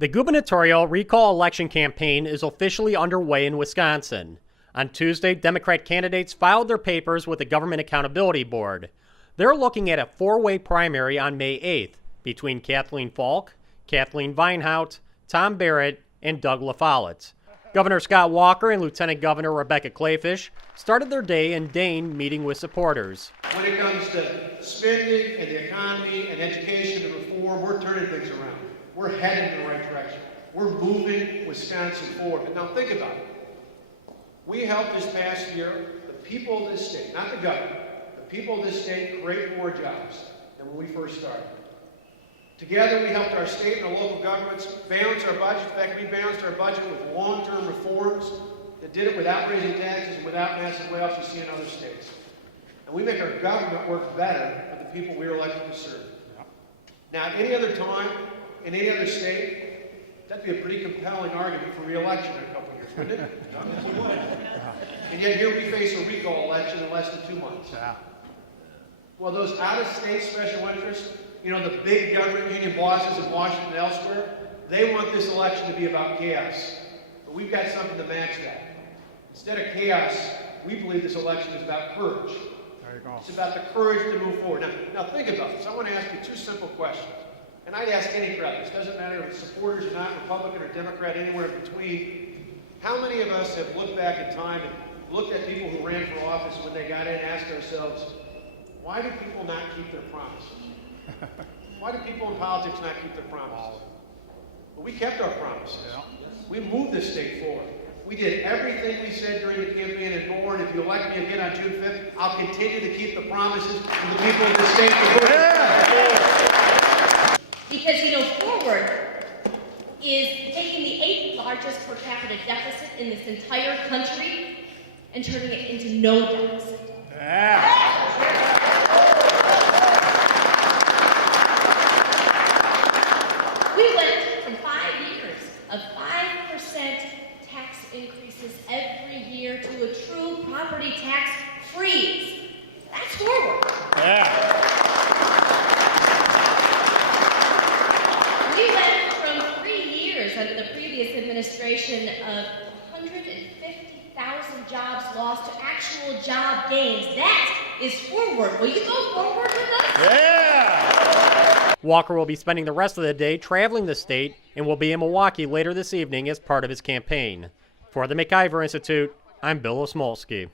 The gubernatorial recall election campaign is officially underway in Wisconsin. On Tuesday, Democrat candidates filed their papers with the Government Accountability Board. They're looking at a four-way primary on May 8th between Kathleen Falk, Kathleen Vinehout, Tom Barrett, and Doug LaFollette. Governor Scott Walker and Lieutenant Governor Rebecca Kleefisch started their day in Dane meeting with supporters. When it comes to spending and the economy and education and reform, we're turning things around. We're headed in the right direction. We're moving Wisconsin forward. But now think about it. We helped this past year the people of this state, not the government, the people of this state create more jobs than when we first started. Together, we helped our state and our local governments balance our budget. In fact, we balanced our budget with long-term reforms that did it without raising taxes and without massive layoffs you see in other states. And we make our government work better for the people we are elected to serve. Now, at any other time, in any other state, that'd be a pretty compelling argument for re-election in a couple of years, wouldn't it? And yet here we face a recall election in less than 2 months. Well, those out-of-state special interests, you know, the big government union bosses in Washington and elsewhere, they want this election to be about chaos. But we've got something to match that. Instead of chaos, we believe this election is about courage. There you go. It's about the courage to move forward. Now think about this. I want to ask you two simple questions. And I'd ask any crowd. This doesn't matter if it's supporters or not, Republican or Democrat, anywhere in between. How many of us have looked back in time and looked at people who ran for office when they got in and asked ourselves, why do people not keep their promises? Why do people in politics not keep their promises? Well, we kept our promises. Yeah. We moved this state forward. We did everything we said during the campaign and more, and if you elect me again on June 5th, I'll continue to keep the promises to the people of the state. Because, you know, forward is taking the 8th largest per capita deficit in this entire country and turning it into no deficit. We went from 5 years of 5% tax increases every year to a true property tax freeze. That's forward. We went from 3 years under the previous administration of 150,000 jobs lost to actual job gains. That is forward. Will you go forward with us? Yeah! Walker will be spending the rest of the day traveling the state and will be in Milwaukee later this evening as part of his campaign. For the MacIver Institute, I'm Bill Osmulski.